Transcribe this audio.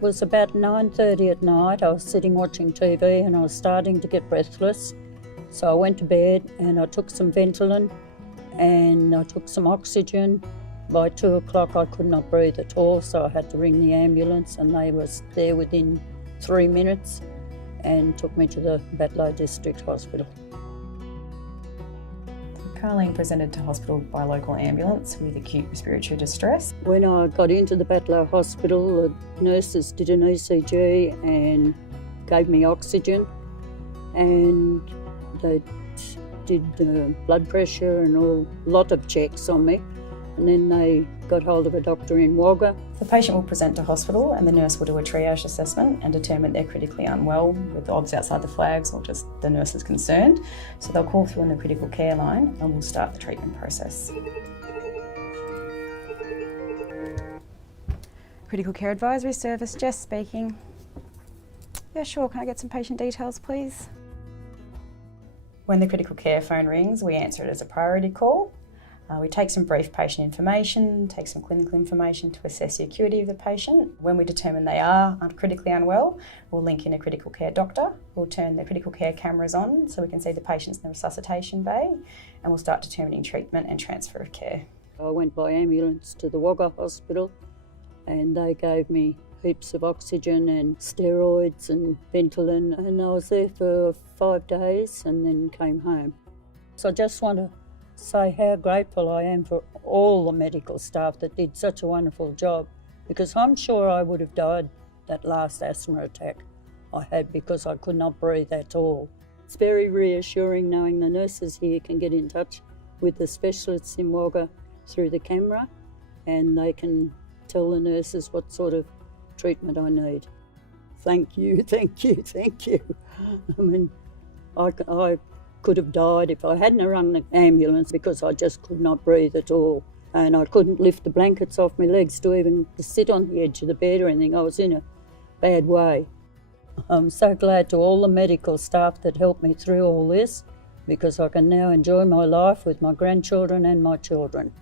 It was about 9:30 at night. I was sitting watching TV and I was starting to get breathless. So I went to bed and I took some Ventolin and I took some oxygen. By 2 o'clock I could not breathe at all, so I had to ring the ambulance, and they were there within 3 minutes and took me to the Batlo District Hospital. Carlyne presented to hospital by local ambulance with acute respiratory distress. When I got into the Batlo Hospital, the nurses did an ECG and gave me oxygen, and they did blood pressure and a lot of checks on me. And then they got hold of a doctor in Wagga. The patient will present to hospital and the nurse will do a triage assessment and determine they're critically unwell with the obs outside the flags or just the nurse is concerned. So they'll call through on the critical care line and we'll start the treatment process. Critical Care Advisory Service, Jess speaking. Yeah, sure, can I get some patient details, please? When the critical care phone rings, we answer it as a priority call. We take some brief patient information, take some clinical information to assess the acuity of the patient. When we determine they are critically unwell, we'll link in a critical care doctor. We'll turn the critical care cameras on so we can see the patients in the resuscitation bay, and we'll start determining treatment and transfer of care. I went by ambulance to the Wagga Hospital and they gave me heaps of oxygen and steroids and Ventolin, and I was there for 5 days and then came home. So I just want to say how grateful I am for all the medical staff that did such a wonderful job, because I'm sure I would have died that last asthma attack I had because I could not breathe at all. It's very reassuring knowing the nurses here can get in touch with the specialists in Wagga through the camera, and they can tell the nurses what sort of treatment I need. Thank you, thank you, thank you. I mean, I could have died if I hadn't rung the ambulance because I just could not breathe at all. And I couldn't lift the blankets off my legs to even sit on the edge of the bed or anything. I was in a bad way. I'm so glad to all the medical staff that helped me through all this, because I can now enjoy my life with my grandchildren and my children.